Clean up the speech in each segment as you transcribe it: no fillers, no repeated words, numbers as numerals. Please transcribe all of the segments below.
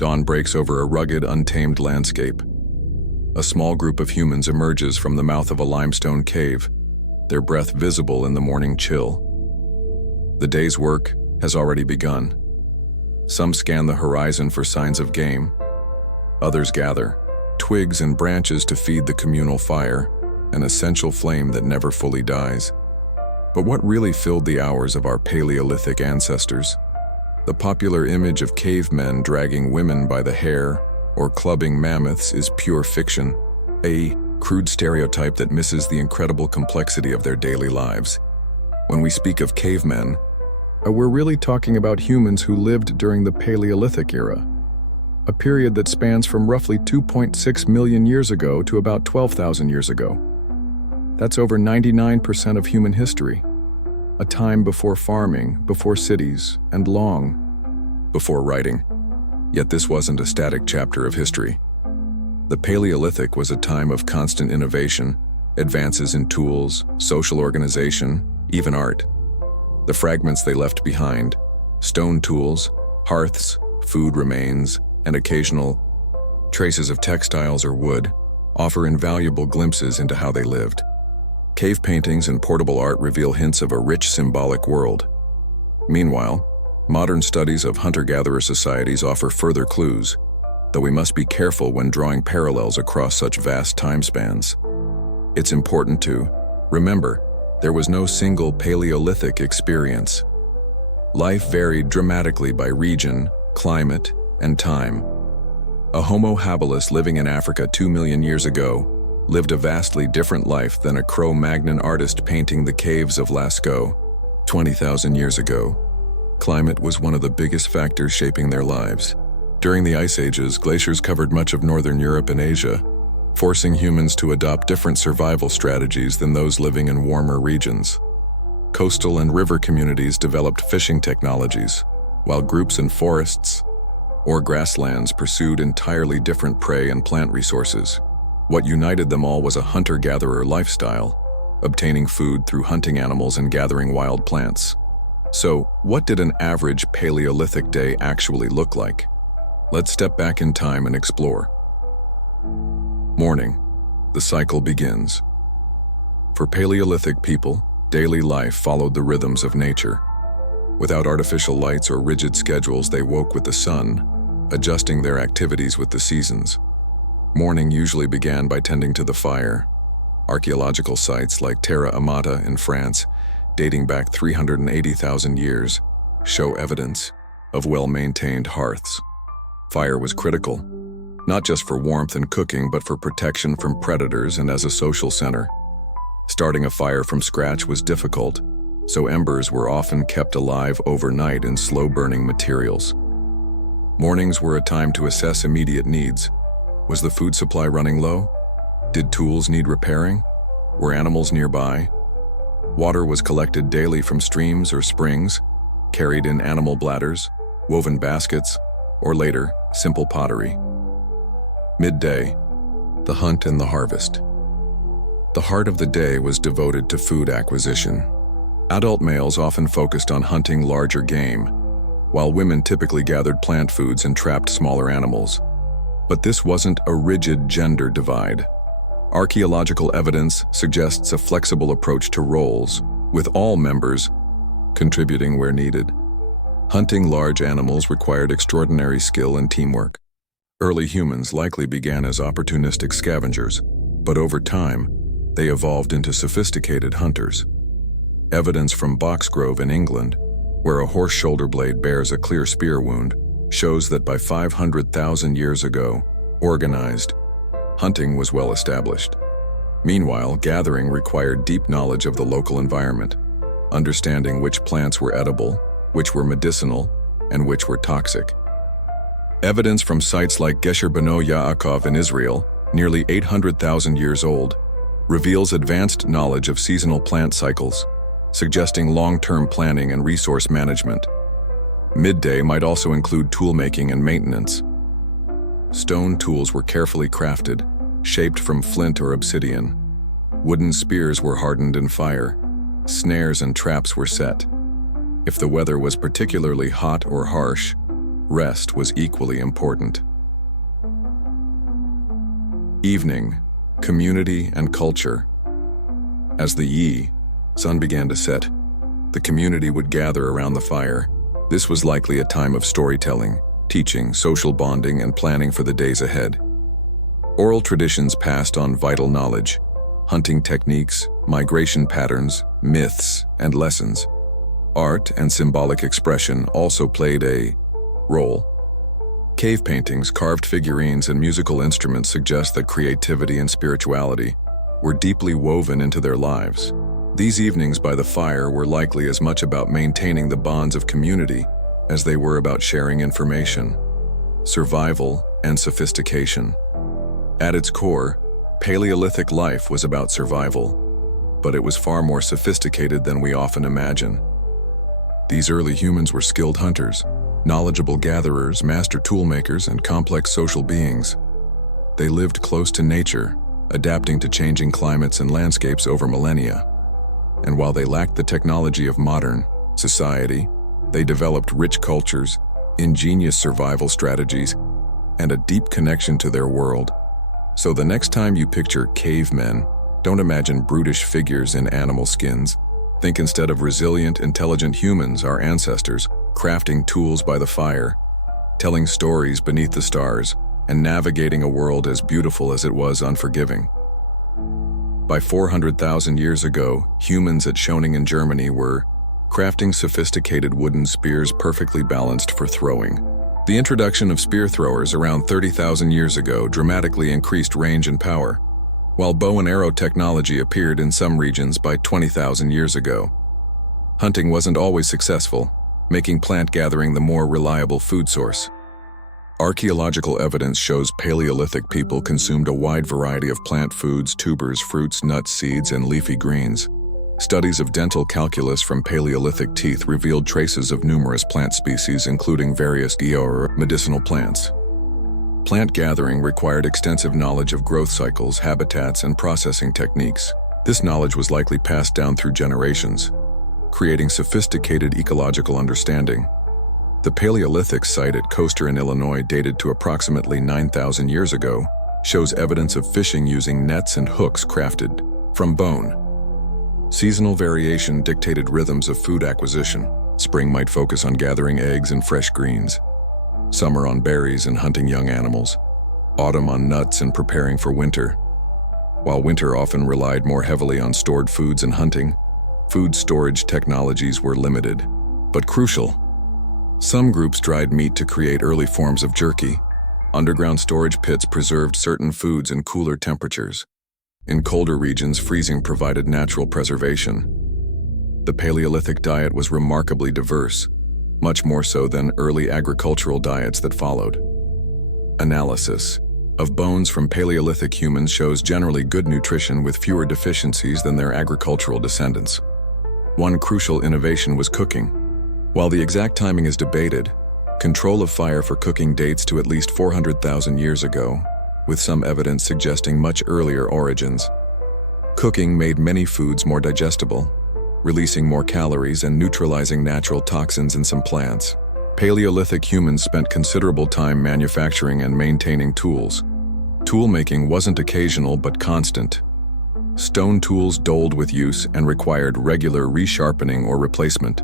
Dawn breaks over a rugged, untamed landscape. A small group of humans emerges from the mouth of a limestone cave, their breath visible in the morning chill. The day's work has already begun. Some scan the horizon for signs of game. Others gather twigs and branches to feed the communal fire, an essential flame that never fully dies. But what really filled the hours of our Paleolithic ancestors? The popular image of cavemen dragging women by the hair or clubbing mammoths is pure fiction, a crude stereotype that misses the incredible complexity of their daily lives. When we speak of cavemen, we're really talking about humans who lived during the Paleolithic era, a period that spans from roughly 2.6 million years ago to about 12,000 years ago. That's over 99% of human history, a time before farming, before cities, and long before writing. Yet this wasn't a static chapter of history. The Paleolithic was a time of constant innovation, advances in tools, social organization, even art. The fragments they left behind, stone tools, hearths, food remains, and occasional traces of textiles or wood, offer invaluable glimpses into how they lived. Cave paintings and portable art reveal hints of a rich symbolic world. Meanwhile, modern studies of hunter-gatherer societies offer further clues, though we must be careful when drawing parallels across such vast time spans. It's important to remember there was no single Paleolithic experience. Life varied dramatically by region, climate, and time. A Homo habilis living in Africa 2 million years ago lived a vastly different life than a Cro-Magnon artist painting the caves of Lascaux 20,000 years ago. Climate was one of the biggest factors shaping their lives. During the Ice Ages, glaciers covered much of northern Europe and Asia, forcing humans to adopt different survival strategies than those living in warmer regions. Coastal and river communities developed fishing technologies, while groups in forests or grasslands pursued entirely different prey and plant resources. What united them all was a hunter-gatherer lifestyle, obtaining food through hunting animals and gathering wild plants. So, what did an average Paleolithic day actually look like? Let's step back in time and explore. Morning. The cycle begins. For Paleolithic people, daily life followed the rhythms of nature. Without artificial lights or rigid schedules, they woke with the sun, adjusting their activities with the seasons. Morning usually began by tending to the fire. Archaeological sites like Terra Amata in France, dating back 380,000 years, show evidence of well-maintained hearths. Fire was critical, not just for warmth and cooking, but for protection from predators and as a social center. Starting a fire from scratch was difficult, so embers were often kept alive overnight in slow-burning materials. Mornings were a time to assess immediate needs. Was the food supply running low? Did tools need repairing? Were animals nearby? Water was collected daily from streams or springs, carried in animal bladders, woven baskets, or later, simple pottery. Midday, the hunt and the harvest. The heart of the day was devoted to food acquisition. Adult males often focused on hunting larger game, while women typically gathered plant foods and trapped smaller animals. But this wasn't a rigid gender divide. Archaeological evidence suggests a flexible approach to roles, with all members contributing where needed. Hunting large animals required extraordinary skill and teamwork. Early humans likely began as opportunistic scavengers, but over time, they evolved into sophisticated hunters. Evidence from Boxgrove in England, where a horse shoulder blade bears a clear spear wound, shows that by 500,000 years ago, organized hunting was well established. Meanwhile, gathering required deep knowledge of the local environment, understanding which plants were edible, which were medicinal, and which were toxic. Evidence from sites like Gesher Beno Yaakov in Israel, nearly 800,000 years old, reveals advanced knowledge of seasonal plant cycles, suggesting long-term planning and resource management. Midday might also include toolmaking and maintenance. Stone tools were carefully crafted, shaped from flint or obsidian. Wooden spears were hardened in fire. Snares and traps were set. If the weather was particularly hot or harsh, rest was equally important. Evening, community and culture. As the sun began to set, the community would gather around the fire. This was likely a time of storytelling, teaching, social bonding, and planning for the days ahead. Oral traditions passed on vital knowledge, hunting techniques, migration patterns, myths, and lessons. Art and symbolic expression also played a role. Cave paintings, carved figurines, and musical instruments suggest that creativity and spirituality were deeply woven into their lives. These evenings by the fire were likely as much about maintaining the bonds of community as they were about sharing information, survival, and sophistication. At its core, Paleolithic life was about survival, but it was far more sophisticated than we often imagine. These early humans were skilled hunters, knowledgeable gatherers, master toolmakers, and complex social beings. They lived close to nature, adapting to changing climates and landscapes over millennia. And while they lacked the technology of modern society, they developed rich cultures, ingenious survival strategies, and a deep connection to their world. So the next time you picture cavemen, don't imagine brutish figures in animal skins. Think instead of resilient, intelligent humans, our ancestors, crafting tools by the fire, telling stories beneath the stars, and navigating a world as beautiful as it was unforgiving. By 400,000 years ago, humans at Schoningen, Germany were crafting sophisticated wooden spears perfectly balanced for throwing. The introduction of spear throwers around 30,000 years ago dramatically increased range and power, while bow and arrow technology appeared in some regions by 20,000 years ago. Hunting wasn't always successful, making plant gathering the more reliable food source. Archaeological evidence shows Paleolithic people consumed a wide variety of plant foods, tubers, fruits, nuts, seeds, and leafy greens. Studies of dental calculus from Paleolithic teeth revealed traces of numerous plant species, including various medicinal plants. Plant gathering required extensive knowledge of growth cycles, habitats, and processing techniques. This knowledge was likely passed down through generations, creating sophisticated ecological understanding. The Paleolithic site at Coaster in Illinois, dated to approximately 9,000 years ago, shows evidence of fishing using nets and hooks crafted from bone. Seasonal variation dictated rhythms of food acquisition. Spring might focus on gathering eggs and fresh greens, summer on berries and hunting young animals, autumn on nuts and preparing for winter. While winter often relied more heavily on stored foods and hunting, food storage technologies were limited, but crucial. Some groups dried meat to create early forms of jerky. Underground storage pits preserved certain foods in cooler temperatures. In colder regions, freezing provided natural preservation. The Paleolithic diet was remarkably diverse, much more so than early agricultural diets that followed. Analysis of bones from Paleolithic humans shows generally good nutrition with fewer deficiencies than their agricultural descendants. One crucial innovation was cooking. While the exact timing is debated, control of fire for cooking dates to at least 400,000 years ago, with some evidence suggesting much earlier origins. Cooking made many foods more digestible, releasing more calories and neutralizing natural toxins in some plants. Paleolithic humans spent considerable time manufacturing and maintaining tools. Tool-making wasn't occasional but constant. Stone tools dulled with use and required regular resharpening or replacement.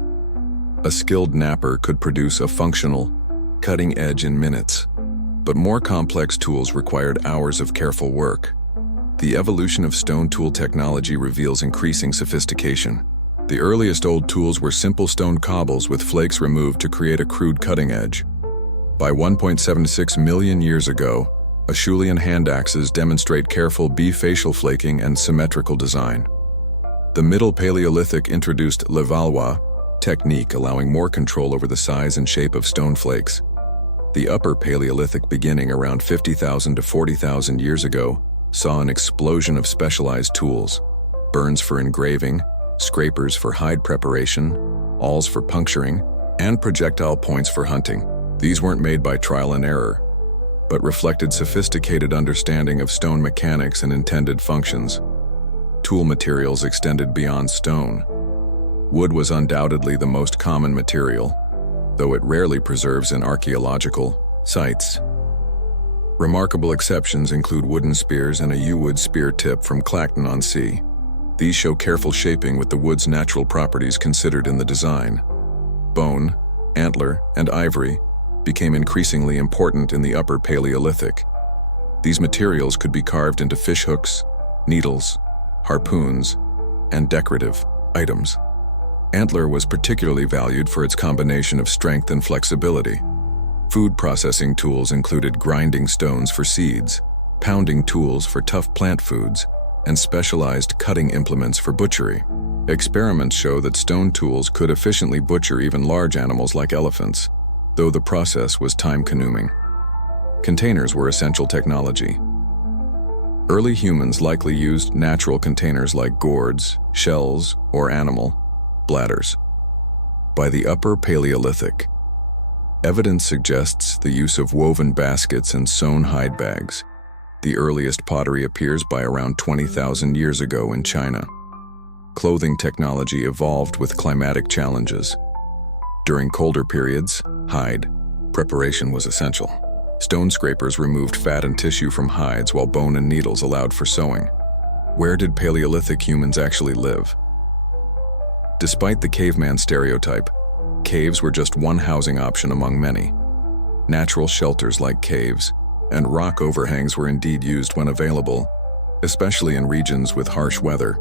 A skilled knapper could produce a functional, cutting edge in minutes, but more complex tools required hours of careful work. The evolution of stone tool technology reveals increasing sophistication. The earliest old tools were simple stone cobbles with flakes removed to create a crude cutting edge. By 1.76 million years ago, Acheulean hand axes demonstrate careful bifacial flaking and symmetrical design. The Middle Paleolithic introduced Levallois technique, allowing more control over the size and shape of stone flakes. The Upper Paleolithic, beginning around 50,000 to 40,000 years ago, saw an explosion of specialized tools: burns for engraving, scrapers for hide preparation, awls for puncturing, and projectile points for hunting. These weren't made by trial and error, but reflected sophisticated understanding of stone mechanics and intended functions. Tool materials extended beyond stone. Wood was undoubtedly the most common material. though it rarely preserves in archaeological sites. Remarkable exceptions include wooden spears and a yew-wood spear tip from Clacton-on-Sea. These show careful shaping with the wood's natural properties considered in the design. Bone, antler, and ivory became increasingly important in the Upper Paleolithic. These materials could be carved into fish hooks, needles, harpoons, and decorative items. Antler was particularly valued for its combination of strength and flexibility. Food processing tools included grinding stones for seeds, pounding tools for tough plant foods, and specialized cutting implements for butchery. Experiments show that stone tools could efficiently butcher even large animals like elephants, though the process was time-consuming. Containers were essential technology. Early humans likely used natural containers like gourds, shells, or animal bladders. By the Upper Paleolithic, evidence suggests the use of woven baskets and sewn hide bags. The earliest pottery appears by around 20,000 years ago in China. Clothing technology evolved with climatic challenges. During colder periods, hide preparation was essential. Stone scrapers removed fat and tissue from hides while bone and needles allowed for sewing. Where did Paleolithic humans actually live? Despite the caveman stereotype, caves were just one housing option among many. Natural shelters like caves and rock overhangs were indeed used when available, especially in regions with harsh weather.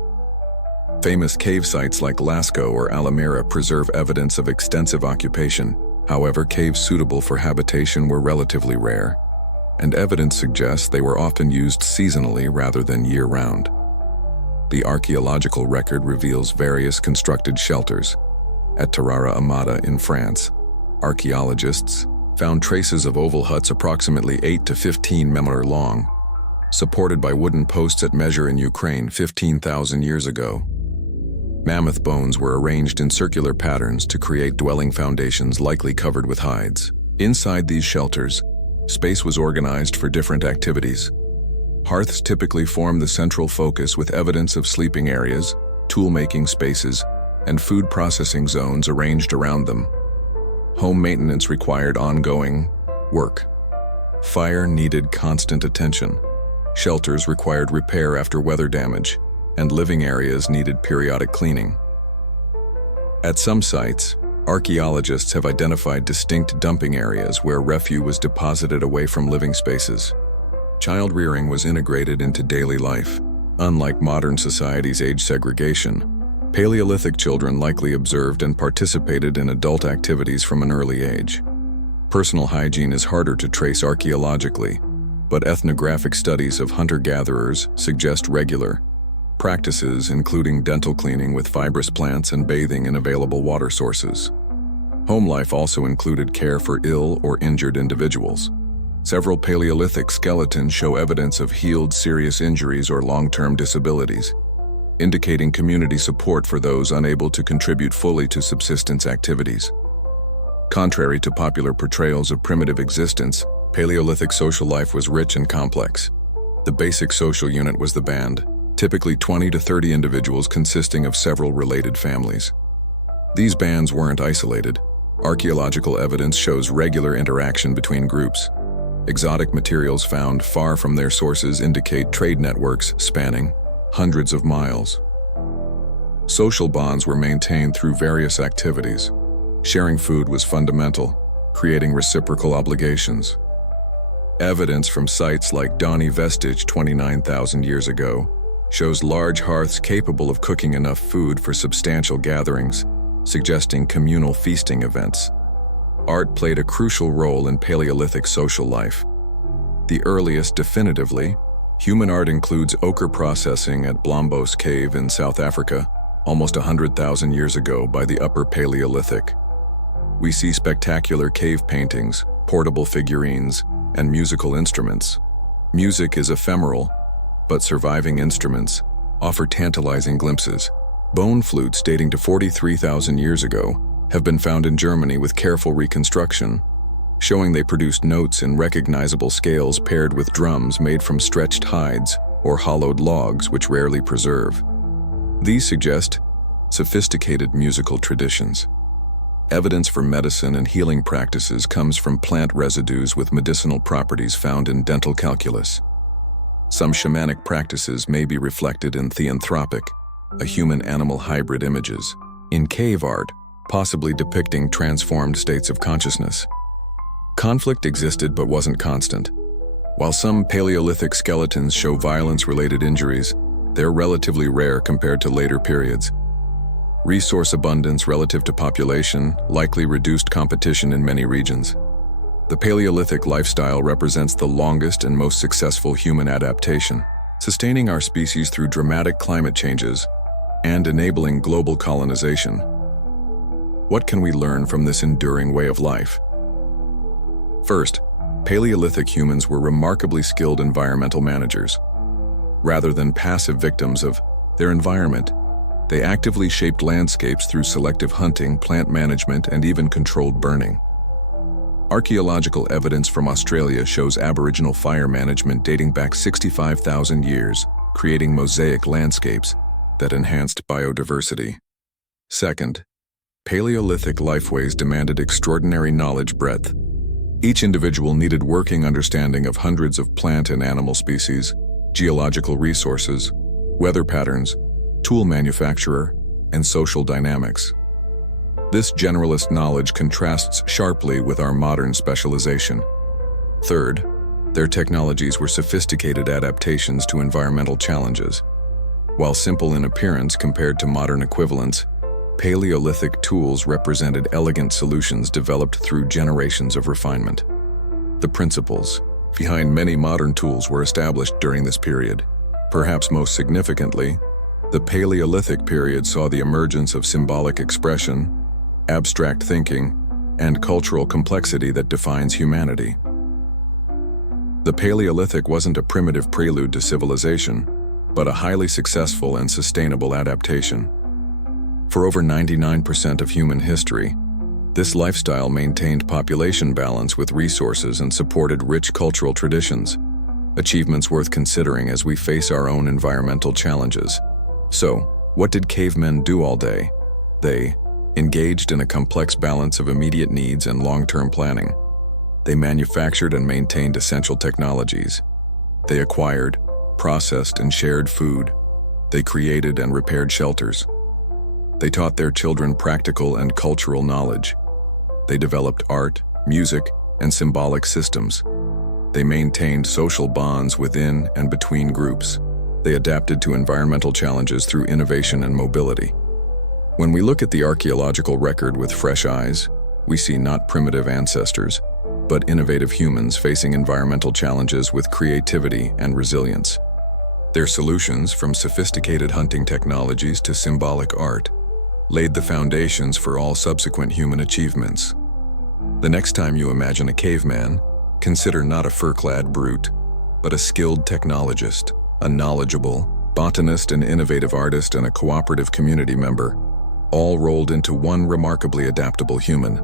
Famous cave sites like Lascaux or Alamira preserve evidence of extensive occupation. However, caves suitable for habitation were relatively rare, and evidence suggests they were often used seasonally rather than year-round. The archaeological record reveals various constructed shelters. At Tarara Amata in France, archaeologists found traces of oval huts approximately 8 to 15 metres long, supported by wooden posts that measure in Ukraine 15,000 years ago. Mammoth bones were arranged in circular patterns to create dwelling foundations likely covered with hides. Inside these shelters, space was organized for different activities. Hearths typically form the central focus with evidence of sleeping areas, tool-making spaces, and food processing zones arranged around them. Home maintenance required ongoing work. Fire needed constant attention. Shelters required repair after weather damage, and living areas needed periodic cleaning. At some sites, archaeologists have identified distinct dumping areas where refuse was deposited away from living spaces. Child rearing was integrated into daily life. Unlike modern society's age segregation, Paleolithic children likely observed and participated in adult activities from an early age. Personal hygiene is harder to trace archaeologically, but ethnographic studies of hunter-gatherers suggest regular practices including dental cleaning with fibrous plants and bathing in available water sources. Home life also included care for ill or injured individuals. Several Paleolithic skeletons show evidence of healed serious injuries or long-term disabilities, indicating community support for those unable to contribute fully to subsistence activities. Contrary to popular portrayals of primitive existence, Paleolithic social life was rich and complex. The basic social unit was the band, typically 20 to 30 individuals consisting of several related families. These bands weren't isolated. Archaeological evidence shows regular interaction between groups. Exotic materials found far from their sources indicate trade networks spanning hundreds of miles. Social bonds were maintained through various activities. Sharing food was fundamental, creating reciprocal obligations. Evidence from sites like Dani Vestige 29,000 years ago shows large hearths capable of cooking enough food for substantial gatherings, suggesting communal feasting events. Art played a crucial role in Paleolithic social life. The earliest, definitively, human art includes ochre processing at Blombos Cave in South Africa, almost 100,000 years ago by the Upper Paleolithic. We see spectacular cave paintings, portable figurines, and musical instruments. Music is ephemeral, but surviving instruments offer tantalizing glimpses. Bone flutes dating to 43,000 years ago have been found in Germany with careful reconstruction, showing they produced notes in recognizable scales paired with drums made from stretched hides or hollowed logs which rarely preserve. These suggest sophisticated musical traditions. Evidence for medicine and healing practices comes from plant residues with medicinal properties found in dental calculus. Some shamanic practices may be reflected in theanthropic, a human-animal hybrid images, in cave art, possibly depicting transformed states of consciousness. Conflict existed but wasn't constant. While some Paleolithic skeletons show violence-related injuries, they're relatively rare compared to later periods. Resource abundance relative to population likely reduced competition in many regions. The Paleolithic lifestyle represents the longest and most successful human adaptation, sustaining our species through dramatic climate changes and enabling global colonization. What can we learn from this enduring way of life? First, Paleolithic humans were remarkably skilled environmental managers. Rather than passive victims of their environment, they actively shaped landscapes through selective hunting, plant management, and even controlled burning. Archaeological evidence from Australia shows Aboriginal fire management dating back 65,000 years, creating mosaic landscapes that enhanced biodiversity. Second, Paleolithic lifeways demanded extraordinary knowledge breadth. Each individual needed working understanding of hundreds of plant and animal species, geological resources, weather patterns, tool manufacturer, and social dynamics. This generalist knowledge contrasts sharply with our modern specialization. Third, their technologies were sophisticated adaptations to environmental challenges. While simple in appearance compared to modern equivalents, Paleolithic tools represented elegant solutions developed through generations of refinement. The principles behind many modern tools were established during this period. Perhaps most significantly, the Paleolithic period saw the emergence of symbolic expression, abstract thinking, and cultural complexity that defines humanity. The Paleolithic wasn't a primitive prelude to civilization, but a highly successful and sustainable adaptation. For over 99% of human history, this lifestyle maintained population balance with resources and supported rich cultural traditions, achievements worth considering as we face our own environmental challenges. So, what did cavemen do all day? They engaged in a complex balance of immediate needs and long-term planning. They manufactured and maintained essential technologies. They acquired, processed, and shared food. They created and repaired shelters. They taught their children practical and cultural knowledge. They developed art, music, and symbolic systems. They maintained social bonds within and between groups. They adapted to environmental challenges through innovation and mobility. When we look at the archaeological record with fresh eyes, we see not primitive ancestors, but innovative humans facing environmental challenges with creativity and resilience. Their solutions, from sophisticated hunting technologies to symbolic art, laid the foundations for all subsequent human achievements. The next time you imagine a caveman, consider not a fur-clad brute, but a skilled technologist, a knowledgeable botanist, an innovative artist, and a cooperative community member, all rolled into one remarkably adaptable human.